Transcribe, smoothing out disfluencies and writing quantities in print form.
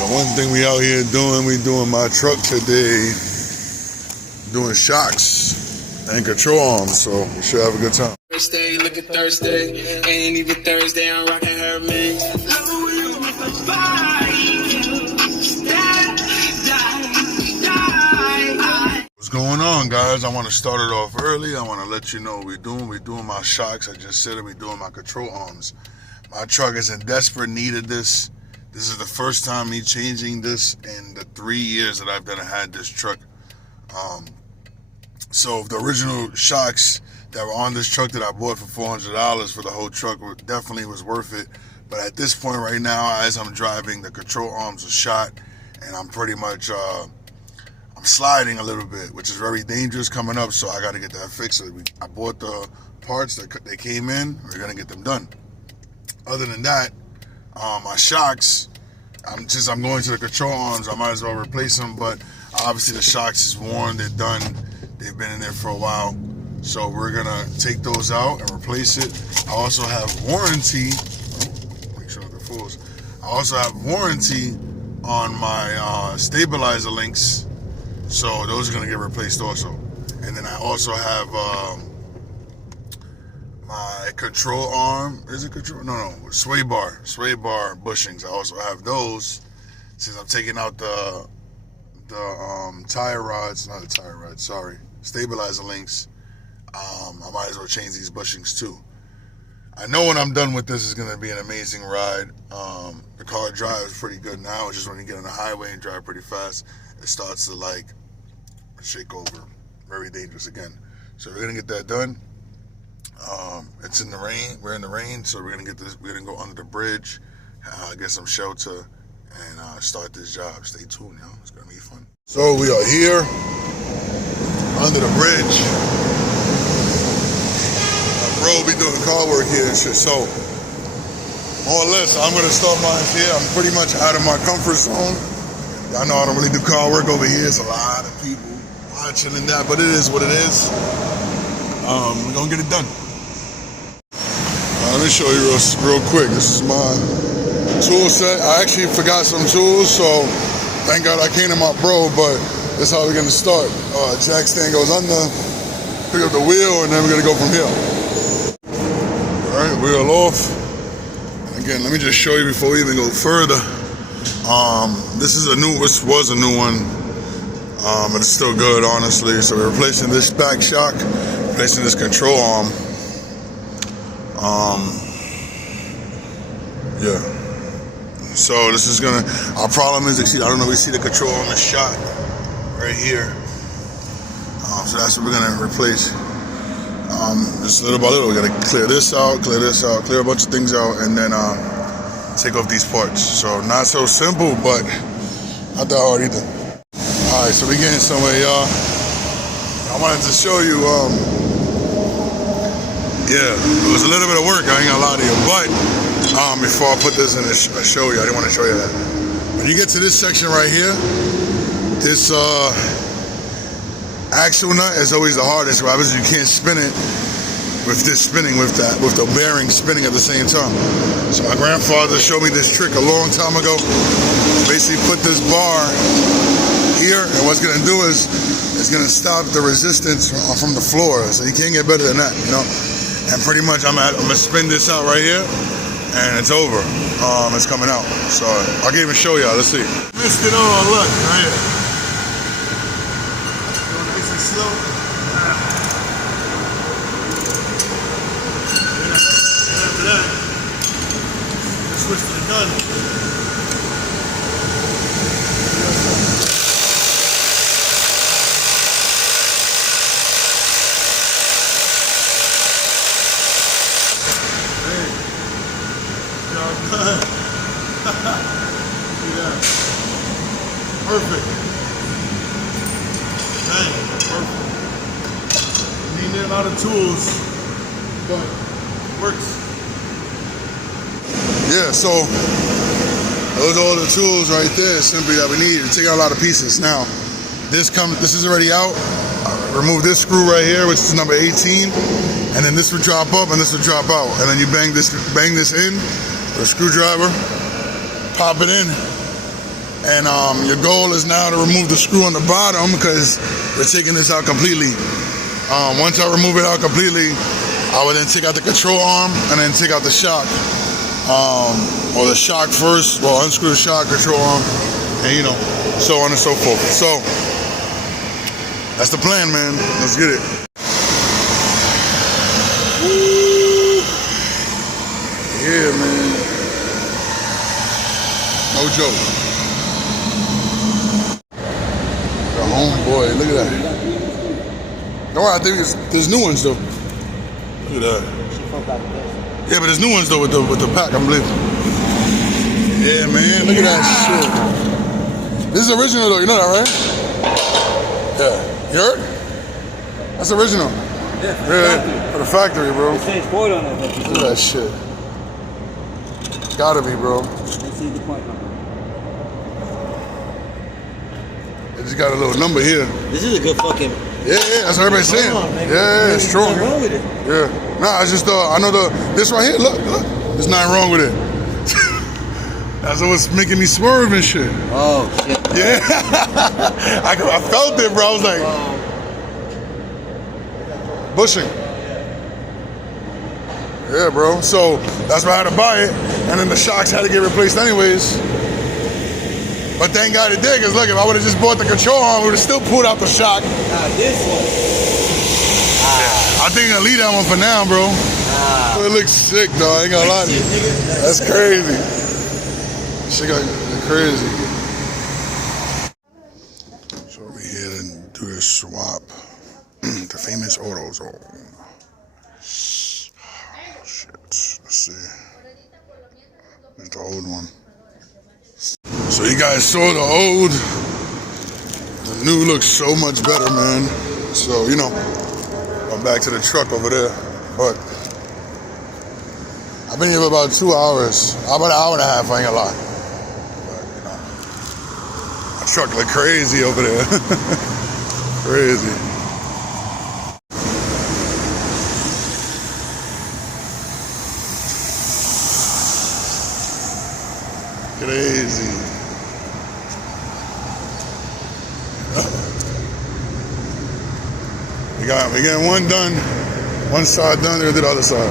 But one thing we out here doing, we doing my truck today, doing shocks and control arms, so we should have a good time. Thursday, look at Thursday, ain't even Thursday, I'm rocking her, man. What's going on, guys? I want to start it off early. I want to let you know what we're doing. We're doing my shocks. I just said it. We're doing my control arms. My truck is in desperate need of this. This is the first time me changing this in the 3 years that I've had this truck. So the original shocks that were on this truck that I bought for $400 for the whole truck definitely was worth it. But at this point right now, as I'm driving, the control arms are shot, and I'm pretty much I'm sliding a little bit, which is very dangerous coming up. So I got to get that fixed. So I bought the parts that they came in. We're gonna get them done. Other than that, my shocks, I'm going to the control arms. I might as well replace them, but obviously the shocks is worn. They're done. They've been in there for a while. So we're gonna take those out and replace it. I also have warranty. Make sure the fools. I also have warranty on my stabilizer links. So those are gonna get replaced also. And then I also have my control arm. Is it control? No, sway bar bushings. I also have those. Since I'm taking out the tire rods, not the tire rods, sorry, stabilizer links. I might as well change these bushings too. I know when I'm done with this, it's gonna be an amazing ride. The car drives pretty good now. It's just when you get on the highway and drive pretty fast, it starts to like shake over. Very dangerous again. So we're gonna get that done. It's in the rain. We're in the rain, so we're gonna get this. We're gonna go under the bridge, get some shelter, and start this job. Stay tuned, y'all. It's gonna be fun. So we are here under the bridge. Bro, be doing car work here and shit. So more or less, I'm gonna start mine here. I'm pretty much out of my comfort zone. Y'all know I don't really do car work over here. It's a lot of people watching and that, but it is what it is. We're gonna get it done. Let me show you real quick. This is my tool set. I actually forgot some tools, so thank God I came to my bro, but that's how we're gonna start. Jack stand goes under, pick up the wheel, and then we're gonna go from here. All right, wheel off. Again, let me just show you before we even go further. This was a new one, but it's still good, honestly. So we're replacing this back shock, replacing this control arm. Yeah. So this is gonna. Our problem is, I don't know. We see the control arm is shot right here. So that's what we're gonna replace. Just little by little, we gotta clear this out, clear a bunch of things out, and then take off these parts. So not so simple, but not that hard either. All right, so we're getting somewhere, y'all. I wanted to show you. Yeah, it was a little bit of work. I ain't gonna lie to you, but before I put this in and show you, I didn't want to show you that. When you get to this section right here, this axle nut is always the hardest. Obviously, you can't spin it with this spinning, with the bearing spinning at the same time. So my grandfather showed me this trick a long time ago. Basically, put this bar here, and what's gonna do is it's gonna stop the resistance from the floor. So you can't get better than that, you know. And pretty much, I'm gonna spin this out right here, and it's over. It's coming out. So I can even show y'all. Let's see. Missed it all. Look right here. Nice and slow. And after that, let's switch to the gun. Perfect. Dang, perfect. You need a lot of tools, but it works. Yeah, so those are all the tools right there, simply that we need to take out a lot of pieces. Now, this is already out. Remove this screw right here, which is number 18, and then this would drop up and this would drop out, and then you bang this in with a screwdriver, pop it in, And your goal is now to remove the screw on the bottom because we're taking this out completely. Once I remove it out completely, I will then take out the control arm and then take out the shock. Or the shock first, well, unscrew the shock, control arm, and you know, so on and so forth. So, that's the plan, man. Let's get it. Woo. Yeah, man. No joke. The homeboy, look at that. No, I think there's new ones though. Look at that. Yeah, but there's new ones though with the pack, I believe. Yeah, man, look at that shit. This is original though, you know that, right? Yeah. You heard? That's original. Yeah, for the factory, bro. It says Ford on it. Look at that shit. Gotta be, bro. Let's see the point number. It just got a little number here. This is a good fucking. Yeah, that's what everybody's saying. Yeah, it's strong. What's wrong with it? Yeah. Nah, it's just I know this right here. Look, there's nothing wrong with it. That's what's making me swerve and shit. Oh shit. Yeah. I felt it, bro. I was like bushing. Yeah, bro. So that's why I had to buy it, and then the shocks had to get replaced anyways. But thank God it did, because look, if I would have just bought the control arm, we would have still pulled out the shock. This one. I think I'll leave that one for now, bro. It looks sick, though. I ain't gonna lie to you. That's crazy. Shit got crazy. So we here to do this swap. The famous AutoZone. Oh, shit. Let's see. There's the old one. So you guys saw the old. The new looks so much better, man. So, you know, I'm back to the truck over there. But I've been here for about 2 hours. About an hour and a half, I ain't gonna lie. But, you know, my truck look crazy over there. Crazy. Crazy. We getting one done, one side done, we're gonna do the other side.